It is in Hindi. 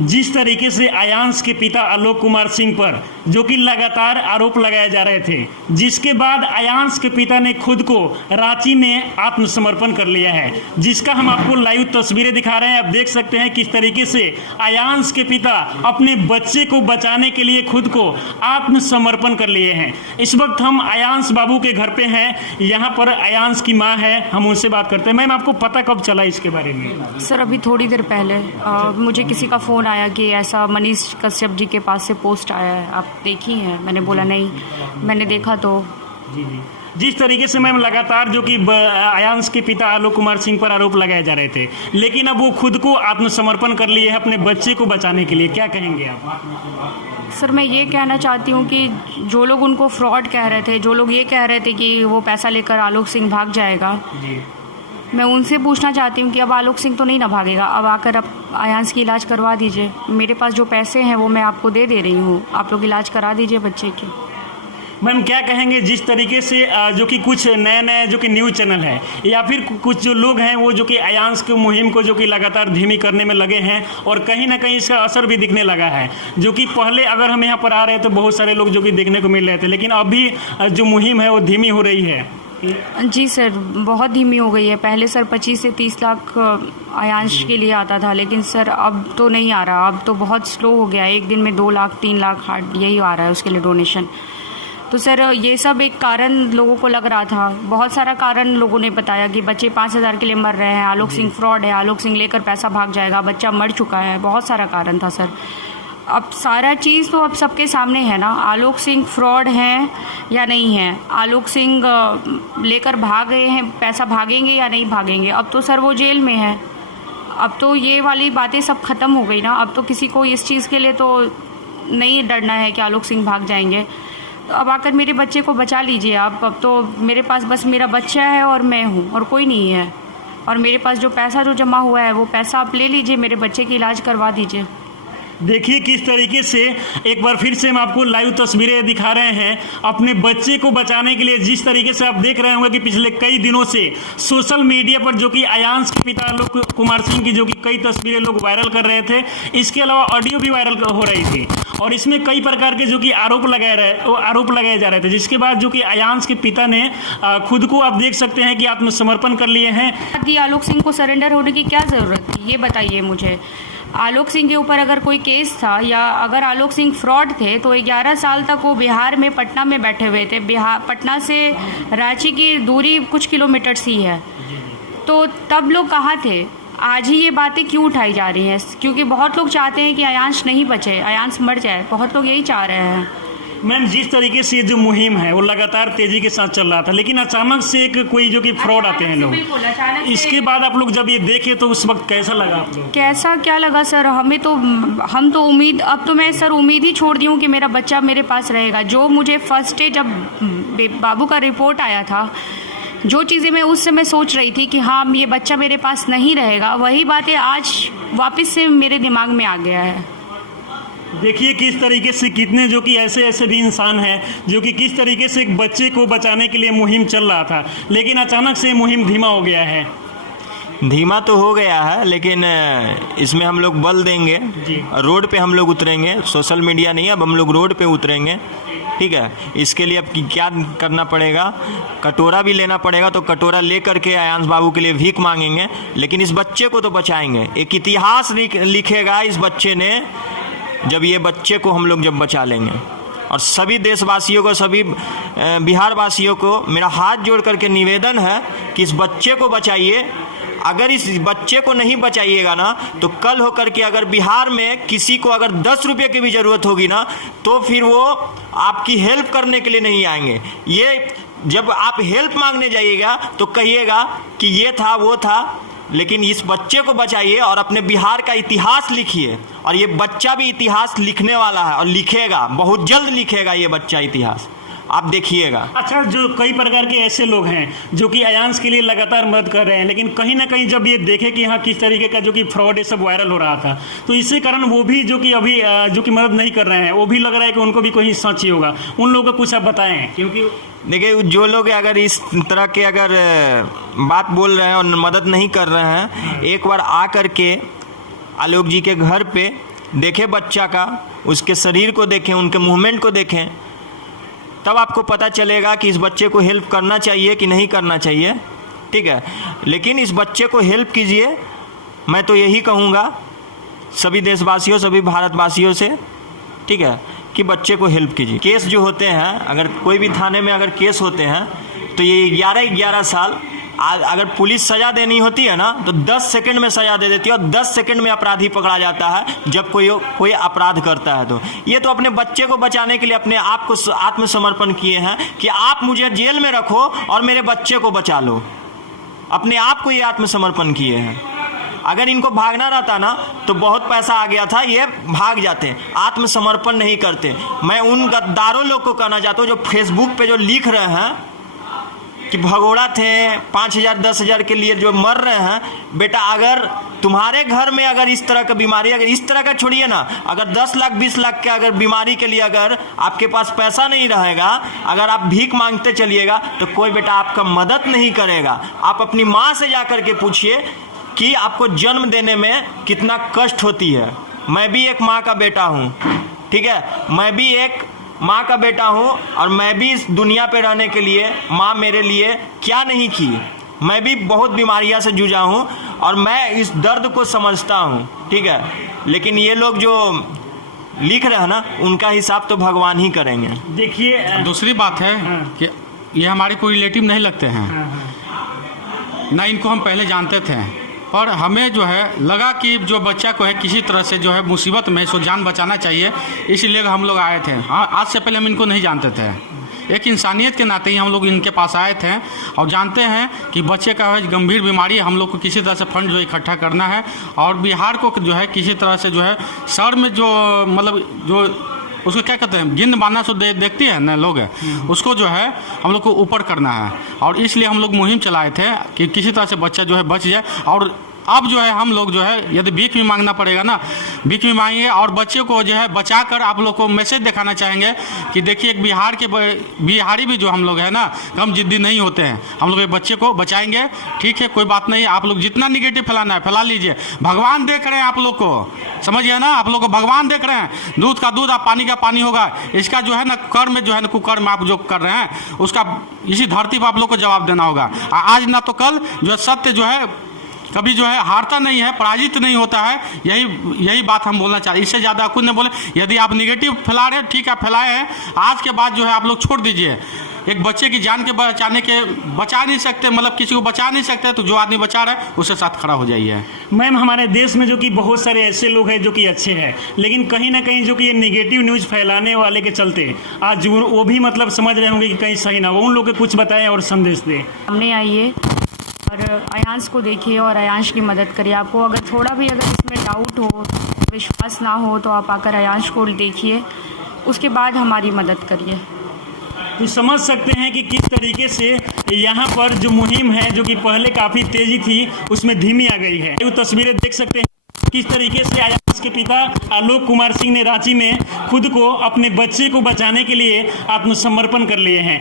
जिस तरीके से आयांश के पिता आलोक कुमार सिंह पर जो कि लगातार आरोप लगाए जा रहे थे, जिसके बाद आयांश के पिता ने खुद को रांची में आत्मसमर्पण कर लिया है, जिसका हम आपको लाइव तस्वीरें दिखा रहे हैं। आप देख सकते हैं किस तरीके से आयांश के पिता अपने बच्चे को बचाने के लिए खुद को आत्मसमर्पण कर लिए हैं। इस वक्त हम आयांश बाबू के घर पे हैं। यहाँ पर आयांश की माँ है, हम उनसे बात करते हैं। मैम, आपको पता कब चला इसके बारे में? सर अभी थोड़ी देर पहले मुझे किसी का फ़ोन आया कि ऐसा मनीष कश्यप जी के पास से पोस्ट आया है, आप देखी हैं? मैंने बोला नहीं, मैंने देखा तो जी। जिस तरीके से मैम लगातार जो कि आयांश के पिता आलोक कुमार सिंह पर आरोप लगाए जा रहे थे, लेकिन अब वो खुद को आत्मसमर्पण कर लिए हैं अपने बच्चे को बचाने के लिए, क्या कहेंगे आप? सर मैं ये कहना चाहती हूँ कि जो लोग उनको फ्रॉड कह रहे थे, जो लोग ये कह रहे थे कि वो पैसा लेकर आलोक सिंह भाग जाएगा, जी। मैं उनसे पूछना चाहती हूँ कि अब आलोक सिंह तो नहीं ना भागेगा, अब आकर अब आयांश की इलाज करवा दीजिए। मेरे पास जो पैसे हैं वो मैं आपको दे रही हूँ, आप लोग इलाज करा दीजिए बच्चे की। मैम, क्या कहेंगे जिस तरीके से जो कि कुछ नए नए जो कि न्यूज़ चैनल है या फिर कुछ जो लोग हैं वो जो कि आयांश की मुहिम को जो कि लगातार धीमी करने में लगे हैं और कहीं ना कहीं इसका असर भी दिखने लगा है, जो कि पहले अगर हम यहाँ पर आ रहे तो बहुत सारे लोग जो कि देखने को मिल रहे थे, लेकिन अभी जो मुहिम है वो धीमी हो रही है? जी सर, बहुत धीमी हो गई है। पहले सर 25 से 30 लाख आयांश के लिए आता था, लेकिन सर अब तो नहीं आ रहा, अब तो बहुत स्लो हो गया है। एक दिन में 2 लाख 3 लाख हार्ड यही आ रहा है उसके लिए डोनेशन। तो सर ये सब एक कारण लोगों को लग रहा था, बहुत सारा कारण लोगों ने बताया कि बच्चे 5,000 के लिए मर रहे हैं, आलोक सिंह फ्रॉड है, आलोक सिंह लेकर पैसा भाग जाएगा, बच्चा मर चुका है, बहुत सारा कारण था सर। अब सारा चीज़ तो अब सबके सामने है ना, आलोक सिंह फ्रॉड हैं या नहीं है, आलोक सिंह लेकर भाग गए हैं, पैसा भागेंगे या नहीं भागेंगे। अब तो सर वो जेल में है, अब तो ये वाली बातें सब ख़त्म हो गई ना। अब तो किसी को इस चीज़ के लिए तो नहीं डरना है कि आलोक सिंह भाग जाएंगे। तो अब आकर मेरे बच्चे को बचा लीजिए आप। अब तो मेरे पास बस मेरा बच्चा है और मैं हूँ और कोई नहीं है, और मेरे पास जो पैसा जो जमा हुआ है वो पैसा आप ले लीजिए, मेरे बच्चे की इलाज करवा दीजिए। देखिए किस तरीके से एक बार फिर से हम आपको लाइव तस्वीरें दिखा रहे हैं अपने बच्चे को बचाने के लिए। जिस तरीके से आप देख रहे होंगे कि पिछले कई दिनों से सोशल मीडिया पर जो कि आयांश के पिता आलोक कुमार सिंह की जो कि कई तस्वीरें लोग वायरल कर रहे थे, इसके अलावा ऑडियो भी वायरल हो रही थी और इसमें कई प्रकार के जो कि आरोप लगाए जा रहे थे, जिसके बाद जो कि आयांश के पिता ने खुद को आप देख सकते हैं कि आत्मसमर्पण कर लिए हैं। आलोक सिंह को सरेंडर होने की क्या ज़रूरत थी, ये बताइए मुझे। आलोक सिंह के ऊपर अगर कोई केस था या अगर आलोक सिंह फ्रॉड थे तो 11 साल तक वो बिहार में पटना में बैठे हुए थे। पटना से रांची की दूरी कुछ किलोमीटर सी है, तो तब लोग कहाँ थे? आज ही ये बातें क्यों उठाई जा रही हैं? क्योंकि बहुत लोग चाहते हैं कि आयांश नहीं बचे, आयांश मर जाए, बहुत लोग यही चाह रहे हैं। मैम, जिस तरीके से जो मुहिम है वो लगातार तेजी के साथ चल रहा था, लेकिन अचानक से एक कोई जो कि फ्रॉड आते हैं लोग, इसके बाद आप लोग जब ये देखे तो उस वक्त कैसा लगा आप लोग? कैसा क्या लगा सर, हम तो उम्मीद, अब तो मैं सर उम्मीद ही छोड़ दी हूँ कि मेरा बच्चा मेरे पास रहेगा। जो मुझे फर्स्ट डे जब बाबू का रिपोर्ट आया था, जो चीज़ें मैं उस समय सोच रही थी कि हाँ ये बच्चा मेरे पास नहीं रहेगा, वही बातें आज वापस से मेरे दिमाग में आ गया है। देखिए किस तरीके से कितने जो कि ऐसे भी इंसान हैं जो कि किस तरीके से एक बच्चे को बचाने के लिए मुहिम चल रहा था, लेकिन अचानक से मुहिम धीमा हो गया है। धीमा तो हो गया है, लेकिन इसमें हम लोग बल देंगे, रोड पे हम लोग उतरेंगे, सोशल मीडिया नहीं, अब हम लोग रोड पे उतरेंगे, ठीक है। इसके लिए अब क्या करना पड़ेगा, कटोरा भी लेना पड़ेगा, तो कटोरा ले करके आयांश बाबू के लिए भीख मांगेंगे, लेकिन इस बच्चे को तो बचाएंगे। एक इतिहास लिखेगा इस बच्चे ने, जब ये बच्चे को हम लोग जब बचा लेंगे। और सभी देशवासियों को, सभी बिहार वासियों को मेरा हाथ जोड़ करके निवेदन है कि इस बच्चे को बचाइए। अगर इस बच्चे को नहीं बचाइएगा ना, तो कल होकर के अगर बिहार में किसी को अगर 10 रुपये की भी ज़रूरत होगी ना, तो फिर वो आपकी हेल्प करने के लिए नहीं आएंगे। ये जब आप हेल्प मांगने जाइएगा तो कहिएगा कि ये था वो था, लेकिन इस बच्चे को बचाइए और अपने बिहार का इतिहास लिखिए। और ये बच्चा भी इतिहास लिखने वाला है और लिखेगा, बहुत जल्द लिखेगा ये बच्चा इतिहास, आप देखिएगा। अच्छा, जो कई प्रकार के ऐसे लोग हैं जो कि आयांश के लिए लगातार मदद कर रहे हैं, लेकिन कहीं ना कहीं जब ये देखे कि हाँ किस तरीके का जो कि फ्रॉड ये सब वायरल हो रहा था, तो इसी कारण वो भी जो कि अभी जो कि मदद नहीं कर रहे हैं, वो भी लग रहा है कि उनको भी कोई सच ही होगा। उन लोगों को कुछ आप बताएं, क्योंकि देखिए जो लोग अगर इस तरह के अगर बात बोल रहे हैं और मदद नहीं कर रहे हैं, एक बार आ करके आलोक जी के घर पे देखें बच्चा का, उसके शरीर को देखें, उनके मूवमेंट को देखें, तब आपको पता चलेगा कि इस बच्चे को हेल्प करना चाहिए कि नहीं करना चाहिए। ठीक है, लेकिन इस बच्चे को हेल्प कीजिए। मैं तो यही कहूँगा सभी देशवासियों, सभी भारतवासियों से, ठीक है, कि बच्चे को हेल्प कीजिए। केस जो होते हैं, अगर कोई भी थाने में अगर केस होते हैं तो ये 11 साल, अगर पुलिस सज़ा देनी होती है ना तो 10 सेकंड में सज़ा दे देती है और 10 सेकंड में अपराधी पकड़ा जाता है जब कोई अपराध करता है। तो ये तो अपने बच्चे को बचाने के लिए अपने आप को आत्मसमर्पण किए हैं कि आप मुझे जेल में रखो और मेरे बच्चे को बचा लो। अपने आप को ये आत्मसमर्पण किए हैं। अगर इनको भागना रहता ना तो बहुत पैसा आ गया था, ये भाग जाते, आत्मसमर्पण नहीं करते। मैं उन गद्दारों लोग को कहना चाहता हूँ जो फेसबुक पे जो लिख रहे हैं कि भगोड़ा थे 5,000 10,000 के लिए जो मर रहे हैं, बेटा अगर तुम्हारे घर में अगर इस तरह का बीमारी, अगर इस तरह का छोड़िए ना, अगर 10 लाख 20 लाख के अगर बीमारी के लिए अगर आपके पास पैसा नहीं रहेगा, अगर आप भीख मांगते चलिएगा तो कोई बेटा आपका मदद नहीं करेगा। आप अपनी माँ से जा कर के पूछिए कि आपको जन्म देने में कितना कष्ट होती है। मैं भी एक माँ का बेटा हूँ, ठीक है, मैं भी एक माँ का बेटा हूँ और मैं भी इस दुनिया पे रहने के लिए माँ मेरे लिए क्या नहीं की। मैं भी बहुत बीमारियाँ से जूझा हूँ और मैं इस दर्द को समझता हूँ, ठीक है। लेकिन ये लोग जो लिख रहे हैं ना, उनका हिसाब तो भगवान ही करेंगे। देखिए दूसरी बात है कि ये हमारे कोई रिलेटिव नहीं लगते हैं, ना इनको हम पहले जानते थे, और हमें जो है लगा कि जो बच्चा को है किसी तरह से जो है मुसीबत में इसको जान बचाना चाहिए, इसलिए हम लोग आए थे। हाँ, आज से पहले हम इनको नहीं जानते थे, एक इंसानियत के नाते ही हम लोग इनके पास आए थे और जानते हैं कि बच्चे का है गंभीर बीमारी है, हम लोग को किसी तरह से फंड जो इकट्ठा करना है और बिहार को जो है किसी तरह से जो है सर में जो मतलब जो उसको क्या कहते हैं गिंद बांधना सो देखती है ना लोग, उसको जो है हम लोग को ऊपर करना है। और इसलिए हम लोग मुहिम चलाए थे कि किसी तरह से बच्चा जो है बच जाए। और अब जो है हम लोग जो है यदि भीख भी मांगना पड़ेगा ना, भीख भी मांगेंगे और बच्चे को जो है बचा कर आप लोग को मैसेज दिखाना चाहेंगे कि देखिए एक बिहारी भी जो हम लोग है ना कम जिद्दी नहीं होते हैं, हम लोग एक बच्चे को बचाएंगे। ठीक है, कोई बात नहीं, आप लोग जितना निगेटिव फैलाना है फैला लीजिए, भगवान देख रहे हैं आप लोग को, समझिए ना, आप लोग को भगवान देख रहे हैं। दूध का दूध, आप पानी का पानी होगा। इसका जो है ना कर्म जो है ना कुकर्म आप जो कर रहे हैं उसका इसी धरती पर आप लोग को जवाब देना होगा। आज ना तो कल जो है सत्य जो है कभी जो है हारता नहीं है, पराजित नहीं होता है। यही बात हम बोलना चाहते हैं, इससे ज़्यादा कुछ नहीं बोले। यदि आप निगेटिव फैला रहे हैं, ठीक है फैलाए हैं, आज के बाद जो है आप लोग छोड़ दीजिए। एक बच्चे की जान के बचा नहीं सकते, मतलब किसी को बचा नहीं सकते, तो जो आदमी बचा रहा है उसके साथ खड़ा हो जाइए। मैम, हमारे देश में जो कि बहुत सारे ऐसे लोग हैं जो कि अच्छे हैं, लेकिन कहीं ना कहीं जो कि ये नेगेटिव न्यूज़ फैलाने वाले के चलते आज वो भी मतलब समझ रहे होंगे कि कहीं सही ना हो, उन लोग को कुछ बताएं और संदेश दें। सामने आइए और अयांश को देखिए और अयांश की मदद करिए। आपको अगर थोड़ा भी अगर इसमें डाउट हो, विश्वास ना हो, तो आप आकर अयांश को देखिए, उसके बाद हमारी मदद करिए। तो समझ सकते हैं कि किस तरीके से यहाँ पर जो मुहिम है जो कि पहले काफ़ी तेज़ी थी उसमें धीमी आ गई है। वो तस्वीरें देख सकते हैं किस तरीके से अयांश के पिता आलोक कुमार सिंह ने रांची में खुद को अपने बच्चे को बचाने के लिए आत्मसमर्पण कर लिए हैं।